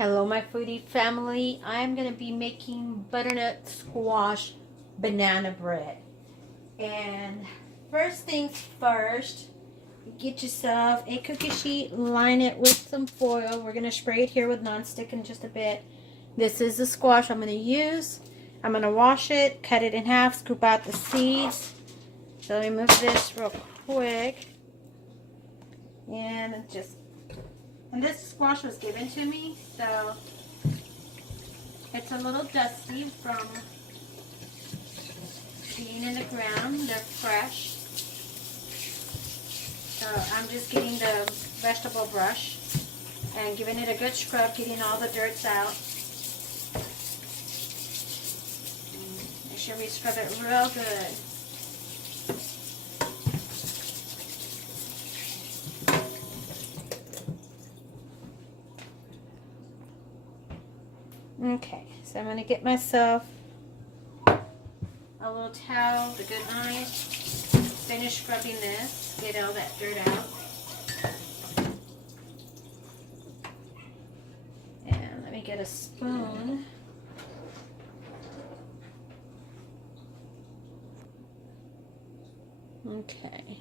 Hello my foodie family. I'm going to be making butternut squash banana bread. And first things first, get yourself a cookie sheet, line it with some foil. We're going to spray it here with nonstick in just a bit. This is the squash I'm going to use. I'm going to wash it, cut it in half, scoop out the seeds. So let me move this real quick. And this squash was given to me, so it's a little dusty from being in the ground. They're fresh. So I'm just getting the vegetable brush and giving it a good scrub, getting all the dirt out. Make sure we scrub it real good. Okay, so I'm going to get myself a little towel, a good knife, finish scrubbing this, get all that dirt out. And let me get a spoon. Okay,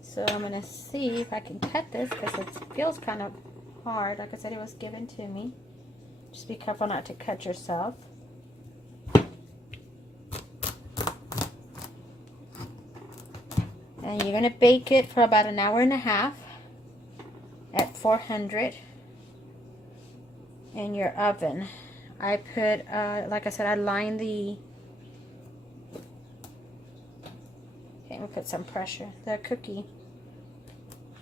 so I'm going to see if I can cut this because it feels kind of hard. Like I said, it was given to me. Just be careful not to cut yourself. And you're going to bake it for about an hour and a half at 400 in your oven. I put, like I said, I lined the, okay, we'll put some pressure, the cookie.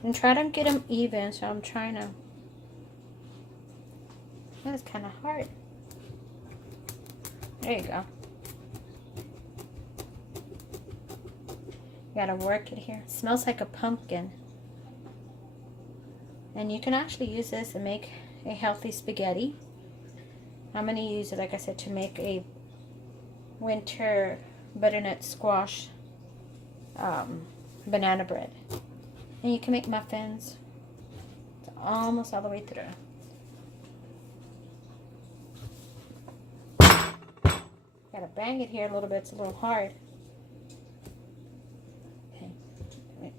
And try to get them even, so I'm trying to. That's kind of hard. There you go. You gotta work it here. It smells like a pumpkin. And you can actually use this and make a healthy spaghetti. I'm gonna use it, like I said, to make a winter butternut squash banana bread. And you can make muffins. It's almost all the way through. Gotta bang it here a little bit, it's a little hard. Okay. It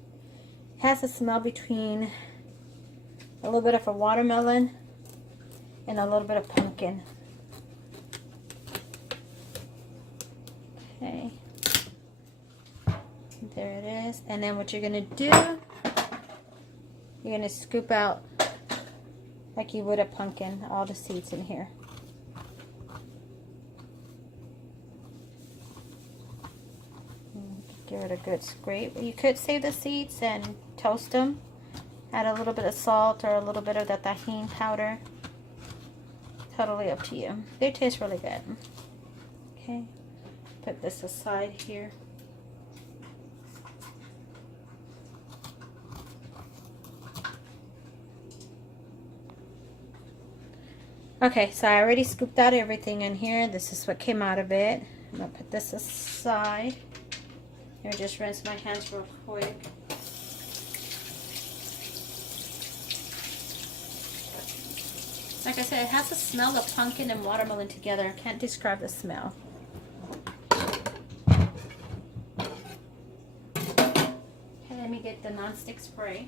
has a smell between a little bit of a watermelon and a little bit of pumpkin. Okay. There it is. And then what you're gonna do, you're gonna scoop out like you would a pumpkin, all the seeds in here. Give it a good scrape. You could save the seeds and toast them. Add a little bit of salt or a little bit of that tahini powder. Totally up to you. They taste really good. Okay. Put this aside here. Okay, so I already scooped out everything in here. This is what came out of it. I'm going to put this aside. Here, just rinse my hands real quick. Like I said, it has the smell of pumpkin and watermelon together. I can't describe the smell. Okay, let me get the nonstick spray.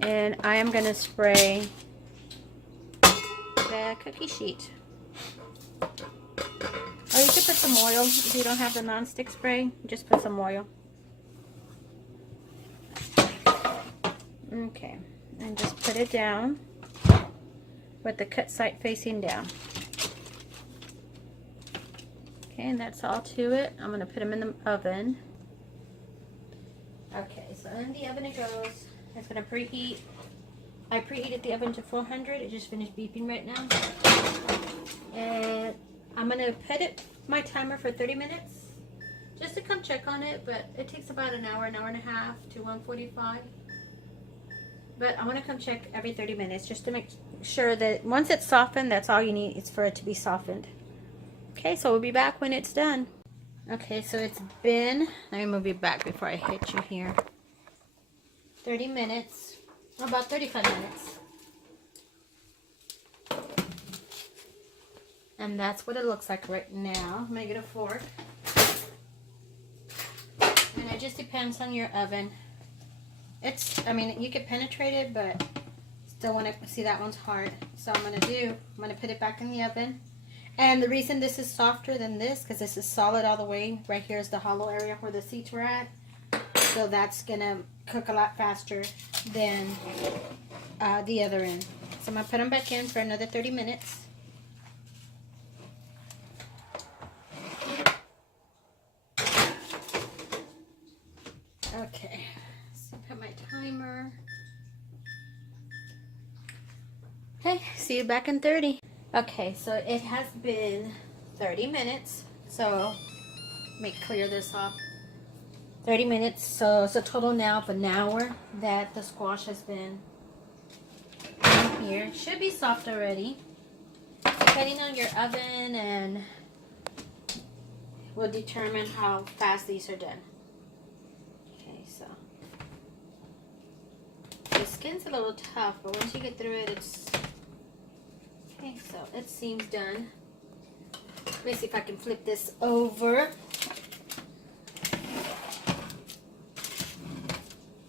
And I am going to spray the cookie sheet. Or you could put some oil if you don't have the nonstick spray. Just put some oil. Okay, and just put it down with the cut side facing down. Okay, and that's all to it. I'm going to put them in the oven. Okay, so in the oven it goes. It's going to preheat. I preheated the oven to 400. It just finished beeping right now. And I'm going to put my timer for 30 minutes just to come check on it, but it takes about an hour and a half to 145. But I want to come check every 30 minutes just to make sure that once it's softened, that's all you need is for it to be softened. Okay, so we'll be back when it's done. Okay, so it's been, let me move you back before I hit you here. 30 minutes, about 35 minutes. And that's what it looks like right now. I'm gonna get a fork. And it just depends on your oven. I mean, you could penetrate it, but still want to see that one's hard. So I'm gonna put it back in the oven. And the reason this is softer than this, because this is solid all the way. Right here is the hollow area where the seats were at. So that's gonna cook a lot faster than the other end. So I'm gonna put them back in for another 30 minutes. Okay, so put my timer. Okay, see you back in 30. Okay, so it has been 30 minutes. So let me clear this off. 30 minutes, so it's a total now of an hour that the squash has been in here. Should be soft already. Depending on your oven and will determine how fast these are done. So the skin's a little tough, but once you get through it, it's okay. So it seems done. Let me see if I can flip this over.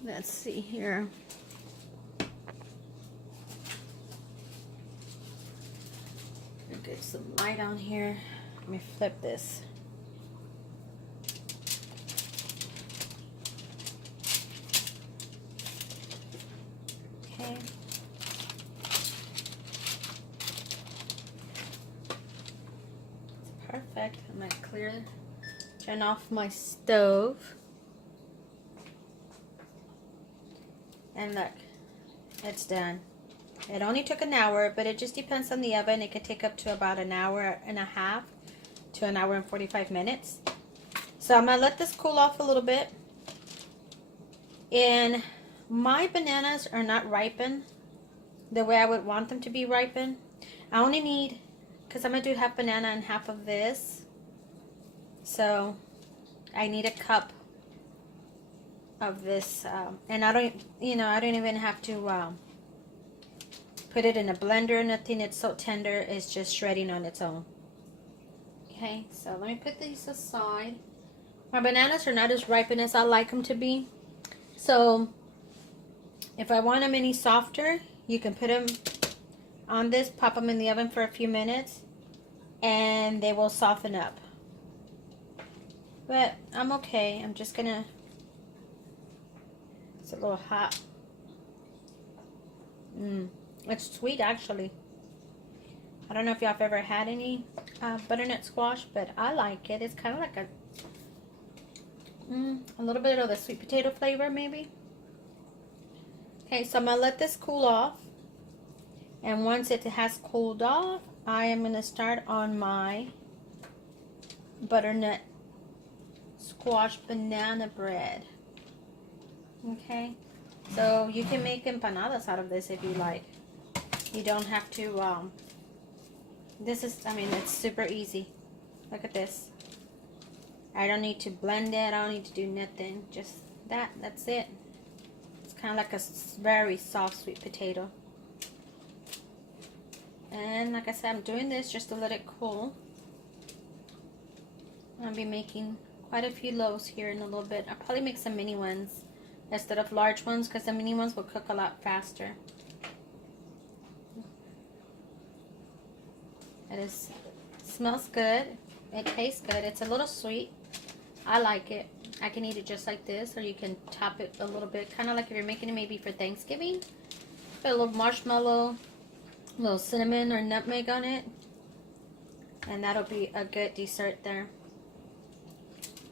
Let's see here. Get some light on here. Let me flip this. Okay. It's perfect. I'm going to turn off my stove. And look, it's done. It only took an hour, but it just depends on the oven. It could take up to about an hour and a half to an hour and 45 minutes. So I'm going to let this cool off a little bit. And my bananas are not ripened the way I would want them to be ripened. I only need, because I'm going to do half banana and half of this. So I need a cup of this. And I don't even have to put it in a blender or nothing. It's so tender. It's just shredding on its own. Okay, so let me put these aside. My bananas are not as ripened as I like them to be. So if I want them any softer, you can put them on this, pop them in the oven for a few minutes, and they will soften up. But I'm okay. I'm just gonna, it's a little hot. It's sweet actually. I don't know if y'all have ever had any butternut squash, but I like it. It's kind of like a little bit of the sweet potato flavor maybe. Okay, so I'm going to let this cool off. And once it has cooled off, I am going to start on my butternut squash banana bread. Okay, so you can make empanadas out of this if you like. You don't have to, this is, I mean, it's super easy. Look at this. I don't need to blend it. I don't need to do nothing. Just that's it. It's kind of like a very soft sweet potato. And like I said, I'm doing this just to let it cool. I'll be making quite a few loaves here in a little bit. I'll probably make some mini ones instead of large ones, because the mini ones will cook a lot faster. It smells good. It tastes good. It's a little sweet. I like it. I can eat it just like this, or you can top it a little bit, kind of like if you're making it maybe for Thanksgiving. Put a little marshmallow, a little cinnamon or nutmeg on it, and that'll be a good dessert there.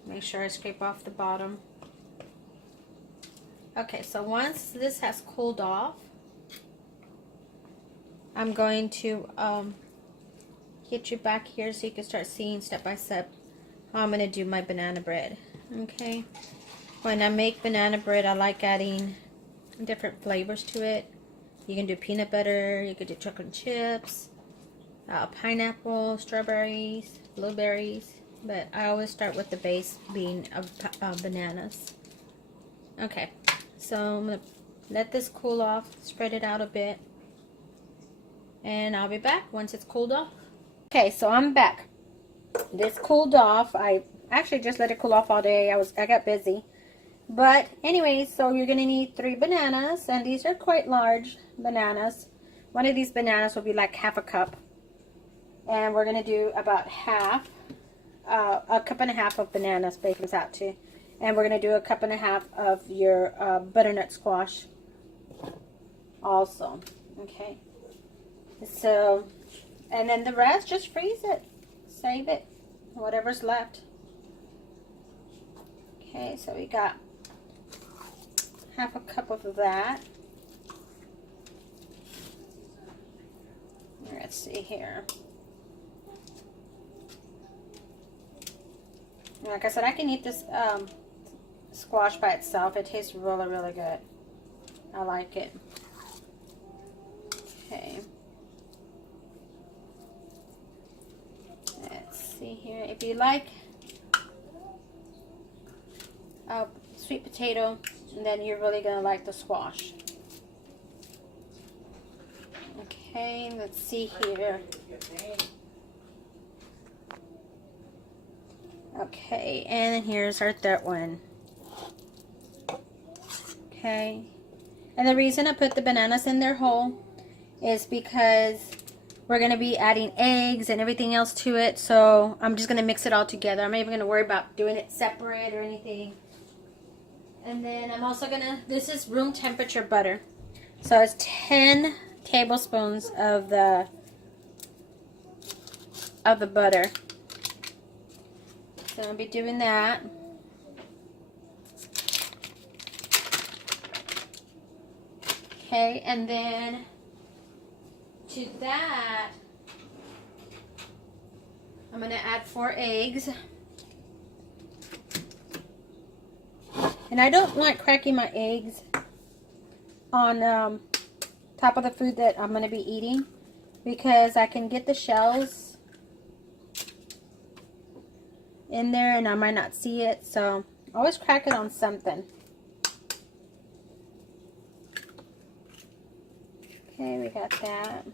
Make sure I scrape off the bottom. Okay, so once this has cooled off, I'm going to get you back here so you can start seeing step by step how I'm going to do my banana bread. Okay, when I make banana bread, I like adding different flavors to it. You can do peanut butter, you could do chocolate chips, pineapple, strawberries, blueberries, but I always start with the base being of bananas. Okay, So I'm going to let this cool off, spread it out a bit, and I'll be back once it's cooled off. Okay, so I'm back. This cooled off. I actually just let it cool off all day. I got busy. But anyway, so you're going to need 3 bananas, and these are quite large bananas. One of these bananas will be like half a cup. And we're going to do about half, a cup and a half of bananas, bakes out to. And we're going to do a cup and a half of your butternut squash also. Okay. So, and then the rest, just freeze it. Save it. Whatever's left. Okay, so we got half a cup of that. Let's see here. Like I said, I can eat this squash by itself. It tastes really, really good. I like it. Okay. Let's see here. If you like sweet potato, then you're really going to like the squash. Okay, let's see here. Okay, and here's our third one. Okay, and the reason I put the bananas in there whole is because we're going to be adding eggs and everything else to it, so I'm just going to mix it all together. I'm not even going to worry about doing it separate or anything. And then I'm also going to, this is room temperature butter. So it's 10 tablespoons of the butter. So I'll be doing that. Okay, and then to that, I'm going to add 4 eggs. And I don't like cracking my eggs on top of the food that I'm going to be eating, because I can get the shells in there and I might not see it. So always crack it on something. Okay, we got that.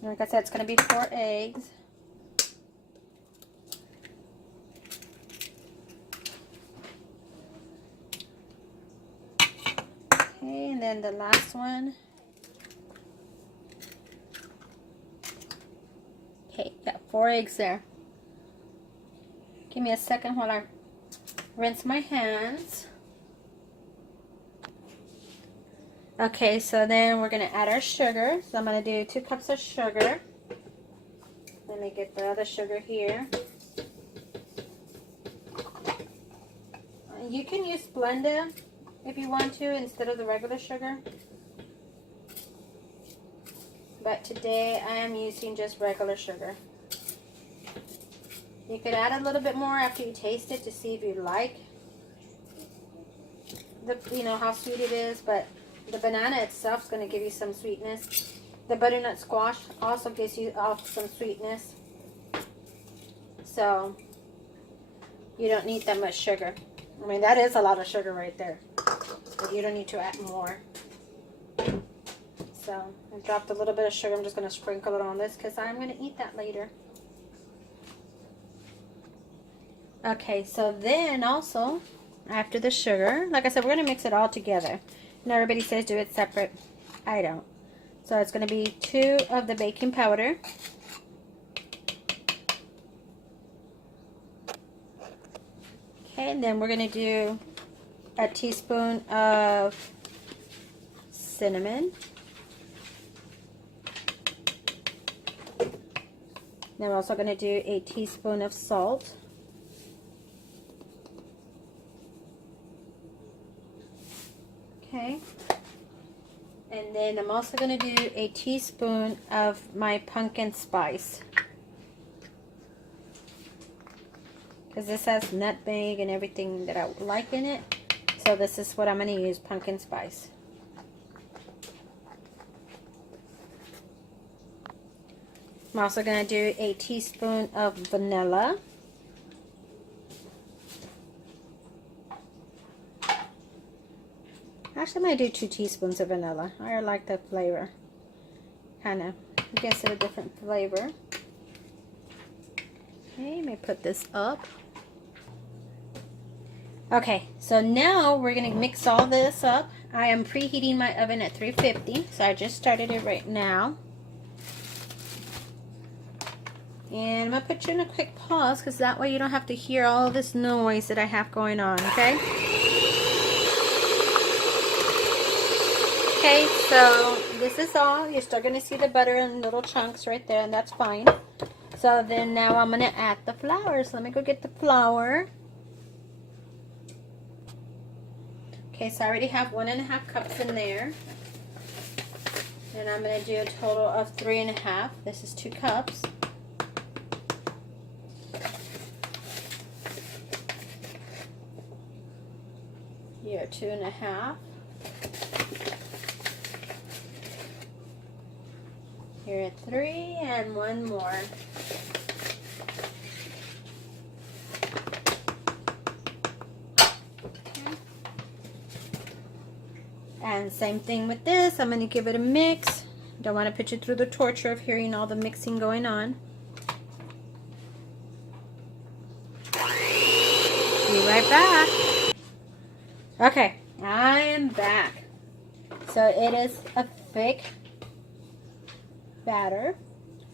Like I said, it's going to be 4 eggs. Okay, and then the last one. Okay, got 4 eggs there. Give me a second while I rinse my hands. Okay, so then we're going to add our sugar. So I'm going to do 2 cups of sugar. Let me get the other sugar here. You can use Splenda if you want to instead of the regular sugar. But today I am using just regular sugar. You could add a little bit more after you taste it to see if you like how sweet it is, but the banana itself is going to give you some sweetness. The butternut squash also gives you some sweetness. So you don't need that much sugar. I mean, that is a lot of sugar right there. But you don't need to add more. So I dropped a little bit of sugar. I'm just going to sprinkle it on this because I'm going to eat that later. Okay, so then also, after the sugar, like I said, we're going to mix it all together. And everybody says do it separate. I don't. So it's going to be 2 of the baking powder. Okay, and then we're going to do a teaspoon of cinnamon. Then we're also going to do a teaspoon of salt. Okay. And then I'm also going to do a teaspoon of my pumpkin spice. Because this has nutmeg and everything that I like in it. So this is what I'm going to use, pumpkin spice. I'm also going to do a teaspoon of vanilla. Actually, I'm going to do 2 teaspoons of vanilla. I like the flavor. Kind of gives it a different flavor. Okay, let me put this up. Okay, so now we're going to mix all this up. I am preheating my oven at 350, so I just started it right now. And I'm going to put you in a quick pause because that way you don't have to hear all this noise that I have going on, okay? Okay, so this is all. You're still going to see the butter in little chunks right there, and that's fine. So then now I'm going to add the flour. So let me go get the flour. Okay, so I already have 1.5 cups in there. And I'm going to do a total of 3.5. This is 2 cups. Here, 2.5. Here at 3, and 1 more. Okay. And same thing with this. I'm going to give it a mix. Don't want to put you through the torture of hearing all the mixing going on. Be right back. Okay, I am back. So it is a thick batter.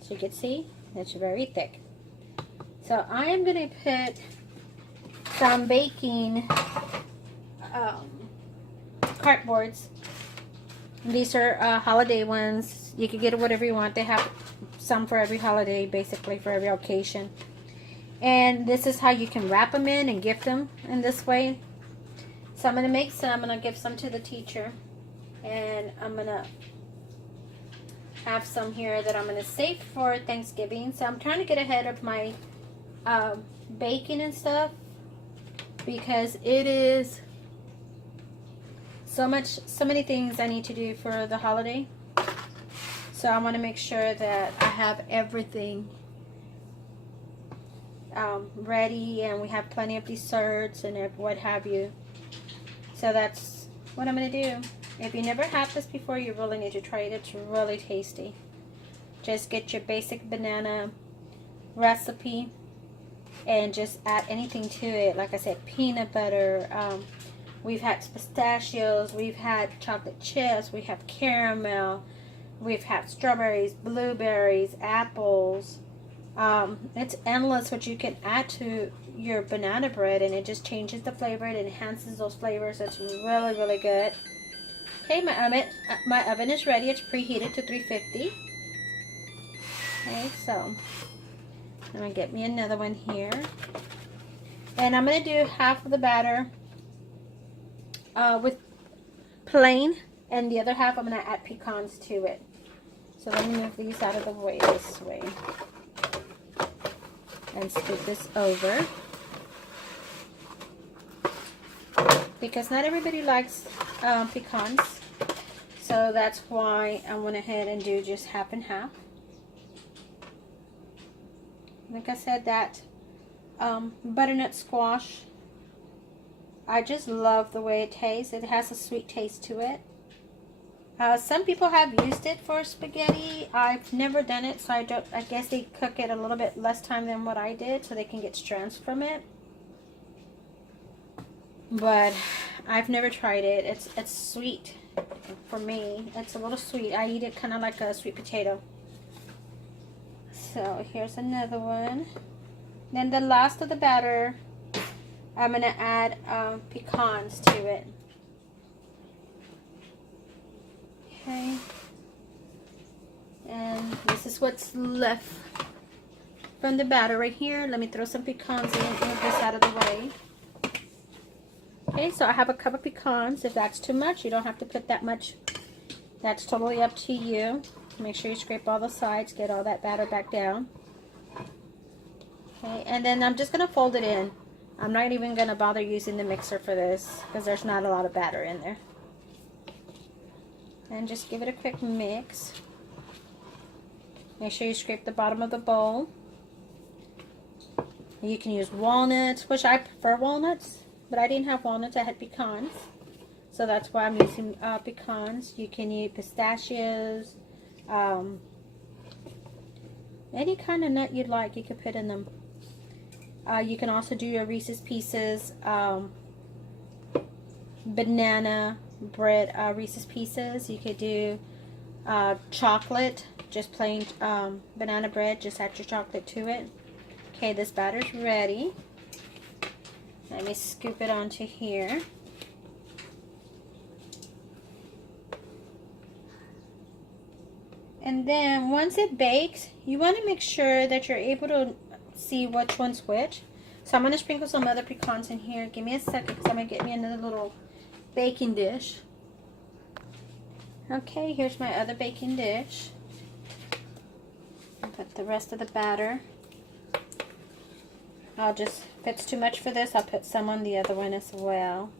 So you can see it's very thick. So I am going to put some baking cardboards. These are holiday ones. You can get whatever you want. They have some for every holiday, basically for every occasion. And this is how you can wrap them in and gift them in this way. So I'm going to make some. I'm going to give some to the teacher. And I'm going to have some here that I'm going to save for Thanksgiving. So I'm trying to get ahead of my baking and stuff, because it is so many things I need to do for the holiday. So I want to make sure that I have everything ready, and we have plenty of desserts and what have you. So that's what I'm going to do. If you never had this before, you really need to try it. It's really tasty. Just get your basic banana recipe and just add anything to it. Like I said, peanut butter. We've had pistachios. We've had chocolate chips. We have caramel. We've had strawberries, blueberries, apples. It's endless what you can add to your banana bread, and it just changes the flavor. It enhances those flavors. It's really, really good. Okay, my oven is ready. It's preheated to 350. Okay, so I'm going to get me another one here. And I'm going to do half of the batter with plain, and the other half I'm going to add pecans to it. So let me move these out of the way this way. And scoop this over. Because not everybody likes pecans. So that's why I went ahead and do just half and half. Like I said, that butternut squash, I just love the way it tastes. It has a sweet taste to it. Some people have used it for spaghetti. I've never done it, so I guess they cook it a little bit less time than what I did, so they can get strands from it. But I've never tried it. It's sweet for me. It's a little sweet. I eat it kind of like a sweet potato. So here's another one. Then the last of the batter, I'm going to add pecans to it. Okay. And this is what's left from the batter right here. Let me throw some pecans in and move this out of the way. Okay, so I have a cup of pecans. If that's too much, you don't have to put that much. That's totally up to you. Make sure you scrape all the sides, get all that batter back down. Okay, and then I'm just going to fold it in. I'm not even going to bother using the mixer for this because there's not a lot of batter in there. And just give it a quick mix. Make sure you scrape the bottom of the bowl. You can use walnuts, which I prefer walnuts, but I didn't have walnuts. I had pecans. so that's why I'm using pecans. You can use pistachios, any kind of nut you'd like, you could put in them. You can also do your Reese's Pieces, banana bread Reese's Pieces. You could do chocolate, just plain banana bread, just add your chocolate to it. Okay, this batter's ready. Let me scoop it onto here. And then once it bakes, you want to make sure that you're able to see which one's which. So I'm going to sprinkle some other pecans in here. Give me a second because I'm going to get me another little baking dish. Okay, here's my other baking dish. I'll put the rest of the batter. I'll just, if it's too much for this, I'll put some on the other one as well.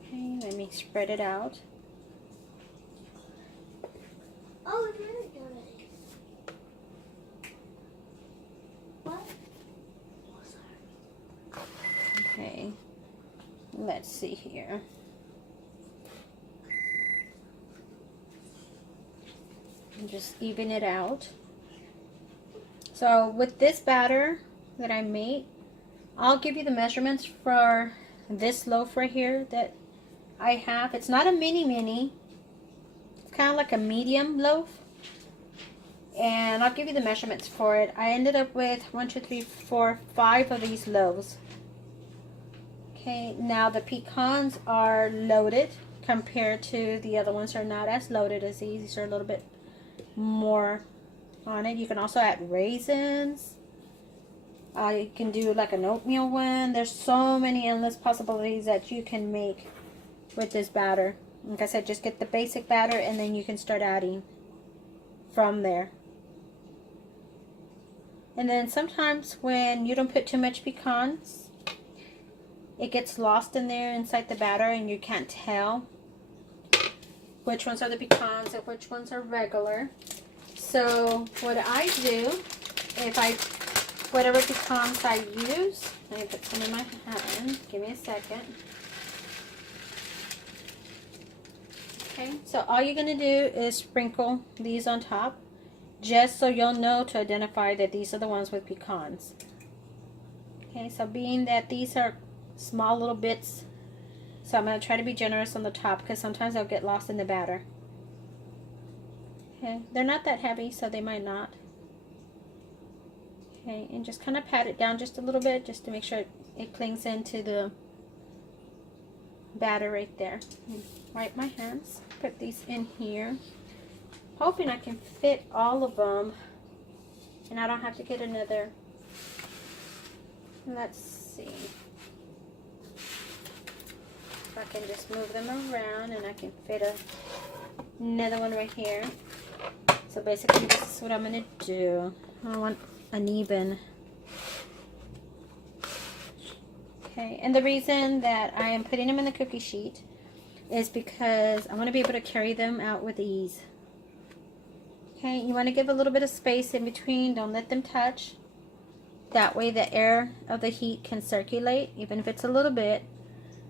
Okay, let me spread it out. Oh, it's really good. What? Okay, let's see here. And just even it out. So with this batter that I made, I'll give you the measurements for this loaf right here that I have. It's not a mini. It's kind of like a medium loaf. And I'll give you the measurements for it. I ended up with 1, 2, 3, 4, 5 of these loaves. Okay, now the pecans are loaded compared to the other ones. Are not as loaded as these. These are a little bit more on it. You can also add raisins. You can do like an oatmeal one. There's so many endless possibilities that you can make with this batter. Like I said, just get the basic batter and then you can start adding from there. And then sometimes when you don't put too much pecans, it gets lost in there inside the batter and you can't tell which ones are the pecans and which ones are regular. So what I do, whatever pecans I use, let me put some in my hand. Give me a second. Okay, so all you're going to do is sprinkle these on top, just so you'll know to identify that these are the ones with pecans. Okay, so being that these are small little bits, so I'm going to try to be generous on the top because sometimes they'll get lost in the batter. Okay, they're not that heavy, so they might not. Okay, and just kind of pat it down just a little bit, just to make sure it clings into the batter right there. Wipe my hands, put these in here, hoping I can fit all of them, and I don't have to get another. Let's see. If I can just move them around, and I can fit another one right here. So basically this is what I'm going to do. I want an even. Okay, and the reason that I am putting them in the cookie sheet is because I want to be able to carry them out with ease. Okay, you want to give a little bit of space in between. Don't let them touch. That way the air of the heat can circulate, even if it's a little bit.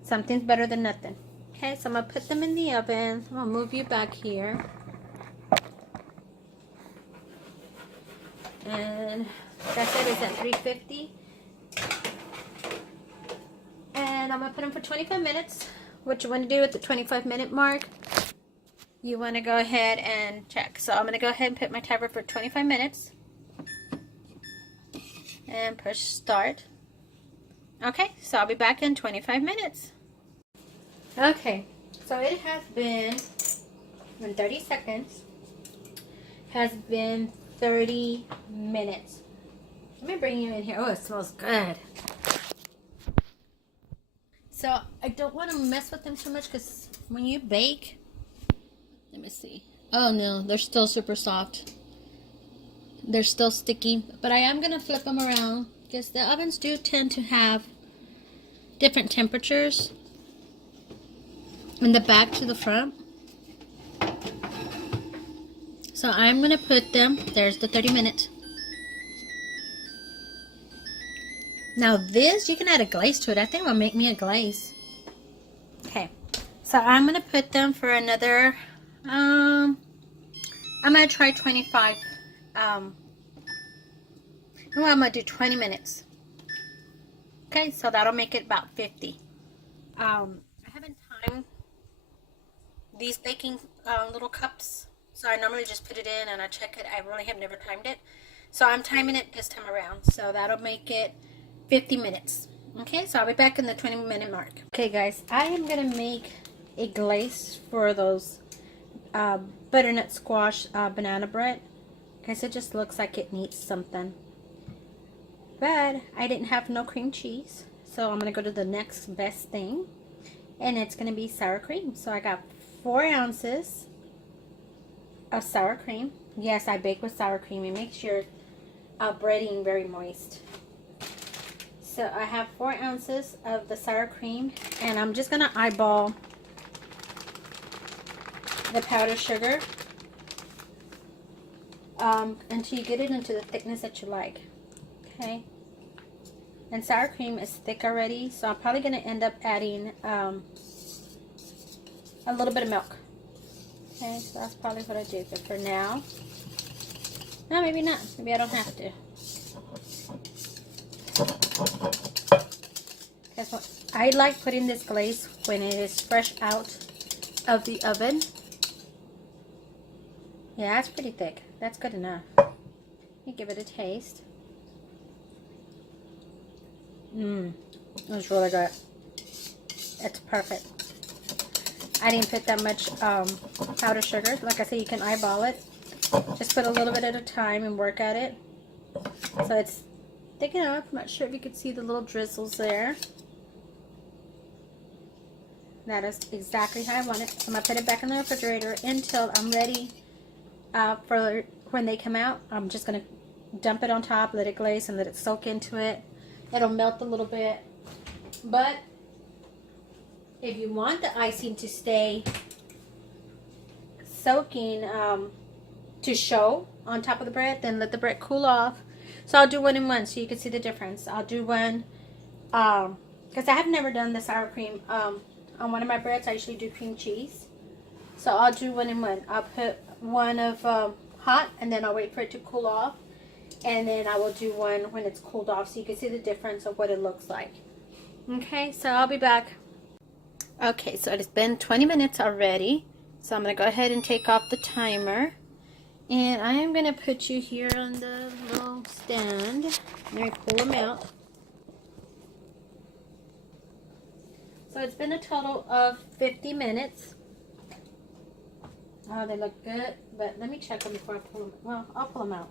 Something's better than nothing. Okay, so I'm going to put them in the oven. I'll move you back here. And like I said, it's at 350. And I'm going to put them for 25 minutes. What you want to do at the 25-minute mark, you want to go ahead and check. So I'm going to go ahead and put my timer for 25 minutes. And push start. Okay, so I'll be back in 25 minutes. Okay, so it has been, in 30 seconds, has been 30 minutes. Let me bring you in here. Oh, it smells good. So I don't want to mess with them too much because when you bake, let me see. Oh no, they're still super soft. They're still sticky, but I am going to flip them around because the ovens do tend to have different temperatures in the back to the front. So I'm going to put them, there's the 30 minutes. Now this, you can add a glaze to it. I think it'll make me a glaze. So I'm gonna put them for another, I'm gonna try 25, no, I'm gonna do 20 minutes. Okay, so that'll make it about 50. I haven't timed these baking little cups, so I normally just put it in and I check it. I really have never timed it, so I'm timing it this time around, so that'll make it 50 minutes. Okay, so I'll be back in the 20-minute mark. Okay guys, I am gonna make a glaze for those butternut squash banana bread, because it just looks like it needs something, but I didn't have no cream cheese, so I'm gonna go to the next best thing, and it's gonna be sour cream. So I got 4 ounces of sour cream. Yes, I bake with sour cream. It makes your breading very moist. So I have 4 ounces of the sour cream, and I'm just gonna eyeball the powdered sugar until you get it into the thickness that you like. Okay, and sour cream is thick already, so I'm probably gonna end up adding a little bit of milk. Okay, so that's probably what I do. But for now, no, maybe not. Maybe I don't have to. Guess what? I like putting this glaze when it is fresh out of the oven. Yeah, that's pretty thick. That's good enough. Let me give it a taste. It was really good. It's perfect. I didn't put that much powdered sugar. Like I said, you can eyeball it. Just put a little bit at a time and work at it. So it's thick enough. I'm not sure if you could see the little drizzles there. That is exactly how I want it. So I'm going to put it back in the refrigerator until I'm ready for when they come out. I'm just going to dump it on top, let it glaze, and let it soak into it. It'll melt a little bit. But if you want the icing to stay soaking, to show on top of the bread, then let the bread cool off. So I'll do one in one so you can see the difference. I'll do one, because I have never done the sour cream on one of my breads. I usually do cream cheese. So I'll do one in one. I'll put one of hot, and then I'll wait for it to cool off. And then I will do one when it's cooled off so you can see the difference of what it looks like. Okay, so I'll be back. Okay, so it's been 20 minutes already. So I'm going to go ahead and take off the timer. And I am going to put you here on the little stand. Let me pull them out. So it's been a total of 50 minutes. Oh, they look good. But let me check them before I pull them. Well, I'll pull them out.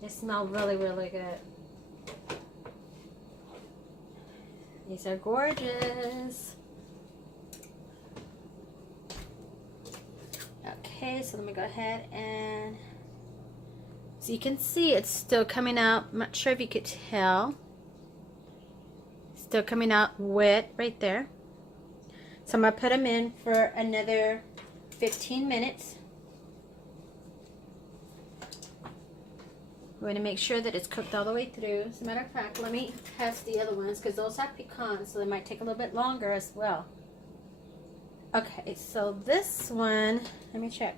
They smell really, really good. These are gorgeous. Okay, so let me go ahead and, so you can see it's still coming out. I'm not sure if you could tell. Still coming out wet right there. So I'm going to put them in for another 15 minutes. We're going to make sure that it's cooked all the way through. As a matter of fact, let me test the other ones because those have pecans, so they might take a little bit longer as well. Okay, so this one, let me check.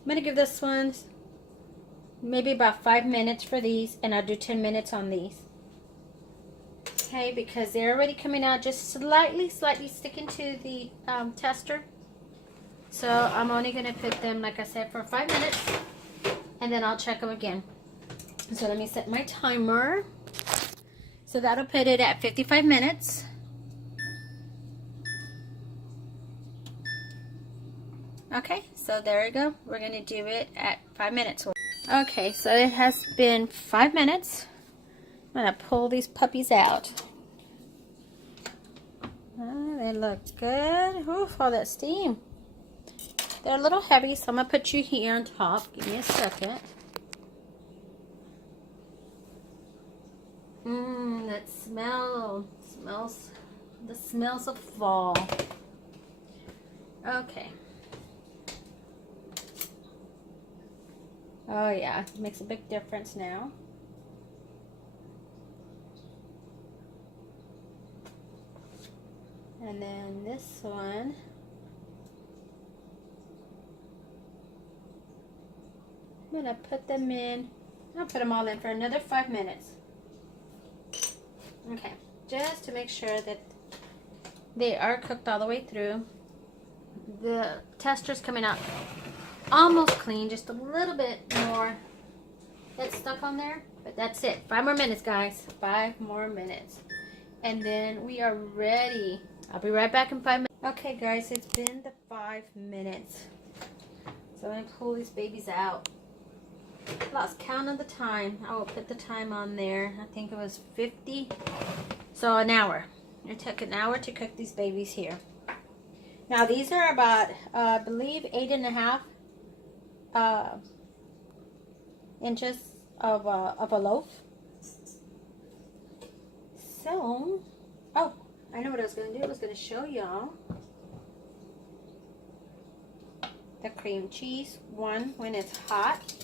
I'm going to give this one maybe about 5 minutes for these, and I'll do 10 minutes on these. Okay, because they're already coming out just slightly sticking to the tester. So I'm only going to put them, like I said, for 5 minutes, and then I'll check them again. So let me set my timer. So that'll put it at 55 minutes. Okay, so there we go. We're going to do it at 5 minutes. Okay, so it has been 5 minutes. I'm going to pull these puppies out. Oh, they look good. Oof, all that steam. They're a little heavy, so I'm going to put you here on top. Give me a second. That smell. The smells of fall. Okay. Oh yeah, it makes a big difference now. And then this one, I'm gonna put them in. I'll put them all in for another 5 minutes. Okay, just to make sure that they are cooked all the way through. The tester's coming out almost clean, just a little bit more that's stuck on there, but that's it. 5 more minutes, guys. 5 more minutes. And then we are ready. I'll be right back in 5 minutes. Okay, guys, it's been the 5 minutes. So I'm going to pull these babies out. Lost count of the time. I will put the time on there. I think it was 50. So an hour. It took an hour to cook these babies here. Now these are about, I believe, 8.5 inches of a loaf. So, oh, I know what I was going to do. I was going to show y'all the cream cheese one when it's hot.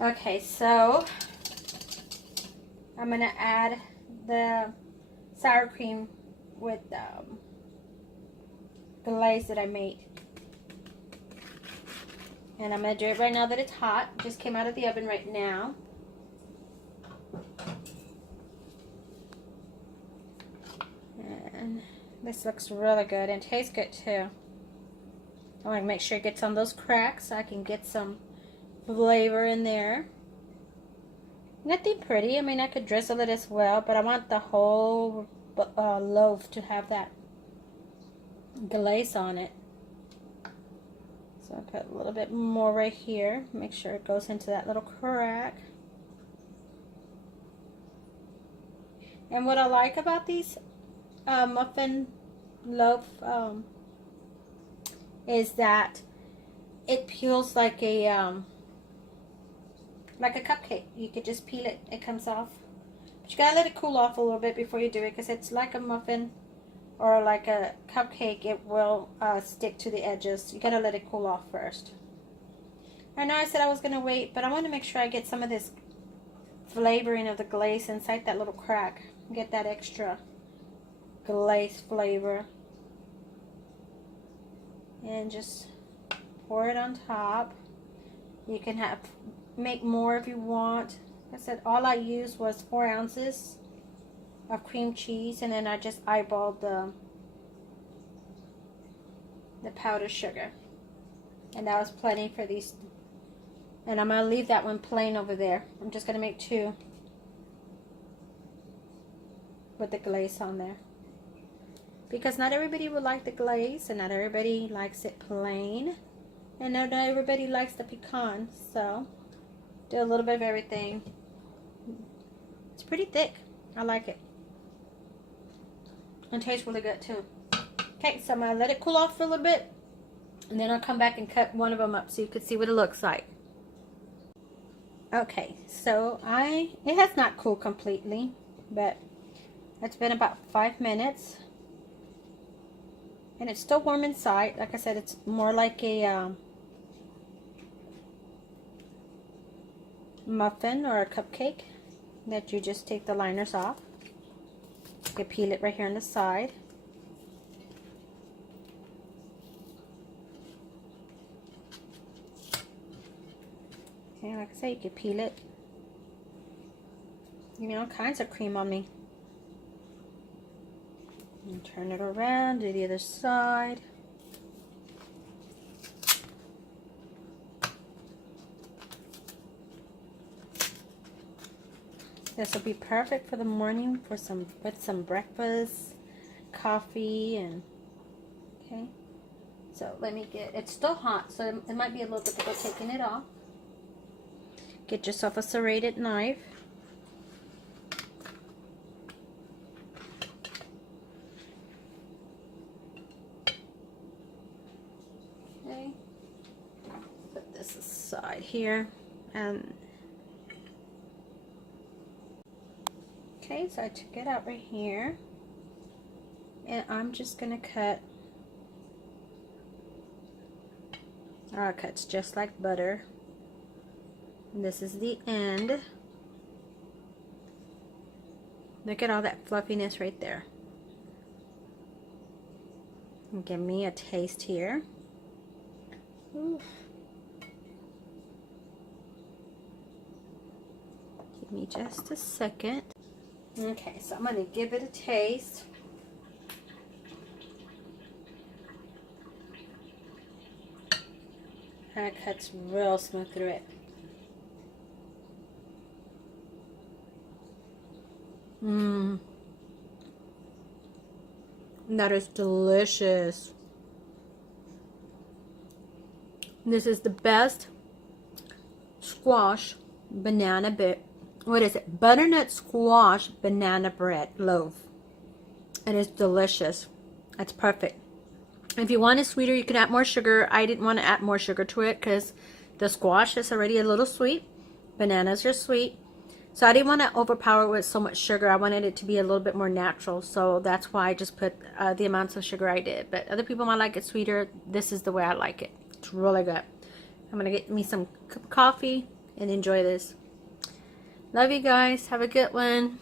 Okay, so I'm going to add the sour cream with glaze that I made. And I'm going to do it right now that it's hot. Just came out of the oven right now. And this looks really good and tastes good too. I want to make sure it gets on those cracks so I can get some flavor in there. Nothing pretty. I mean, I could drizzle it as well, but I want the whole loaf to have that glaze on it. So I put a little bit more right here. Make sure it goes into that little crack. And what I like about these muffin loaf is that it peels like a cupcake. You could just peel it, it comes off. But you gotta let it cool off a little bit before you do it, because it's like a muffin or like a cupcake. It will stick to the edges. You gotta let it cool off first. I know I said I was gonna wait, but I want to make sure I get some of this flavoring of the glaze inside that little crack. Get that extra glaze flavor. And just pour it on top. You can make more if you want. Like I said, all I used was 4 ounces of cream cheese, and then I just eyeballed the powdered sugar, and that was plenty for these. And I'm gonna leave that one plain over there. I'm just gonna make 2 with the glaze on there, because not everybody will like the glaze, and not everybody likes it plain, and not everybody likes the pecan. So do a little bit of everything. It's pretty thick. I like it. And tastes really good too. Okay, so I'm gonna let it cool off for a little bit, and then I'll come back and cut one of them up so you can see what it looks like. Okay, so it has not cooled completely, but it's been about 5 minutes, and it's still warm inside. Like I said, it's more like a muffin or a cupcake that you just take the liners off. You can peel it right here on the side. Okay, like I say, you can peel it. You know, all kinds of cream on me. And turn it around, do the other side. This will be perfect for the morning for with some breakfast, coffee, and okay. So let me it's still hot, so it might be a little difficult taking it off. Get yourself a serrated knife. Okay. Put this aside here, and okay, so I took it out right here, and I'm just gonna cut our cuts just like butter. This is the end. Look at all that fluffiness right there. Give me a taste here. Oof. Give me just a second. Okay, so I'm going to give it a taste. Kind of cuts real smooth through it. Mmm. That is delicious. This is the best squash banana bit. What is it? Butternut squash banana bread loaf. It is delicious. It's perfect. If you want it sweeter, you can add more sugar. I didn't want to add more sugar to it because the squash is already a little sweet. Bananas are sweet. So I didn't want to overpower it with so much sugar. I wanted it to be a little bit more natural. So that's why I just put the amounts of sugar I did. But other people might like it sweeter. This is the way I like it. It's really good. I'm going to get me some coffee and enjoy this. Love you guys. Have a good one.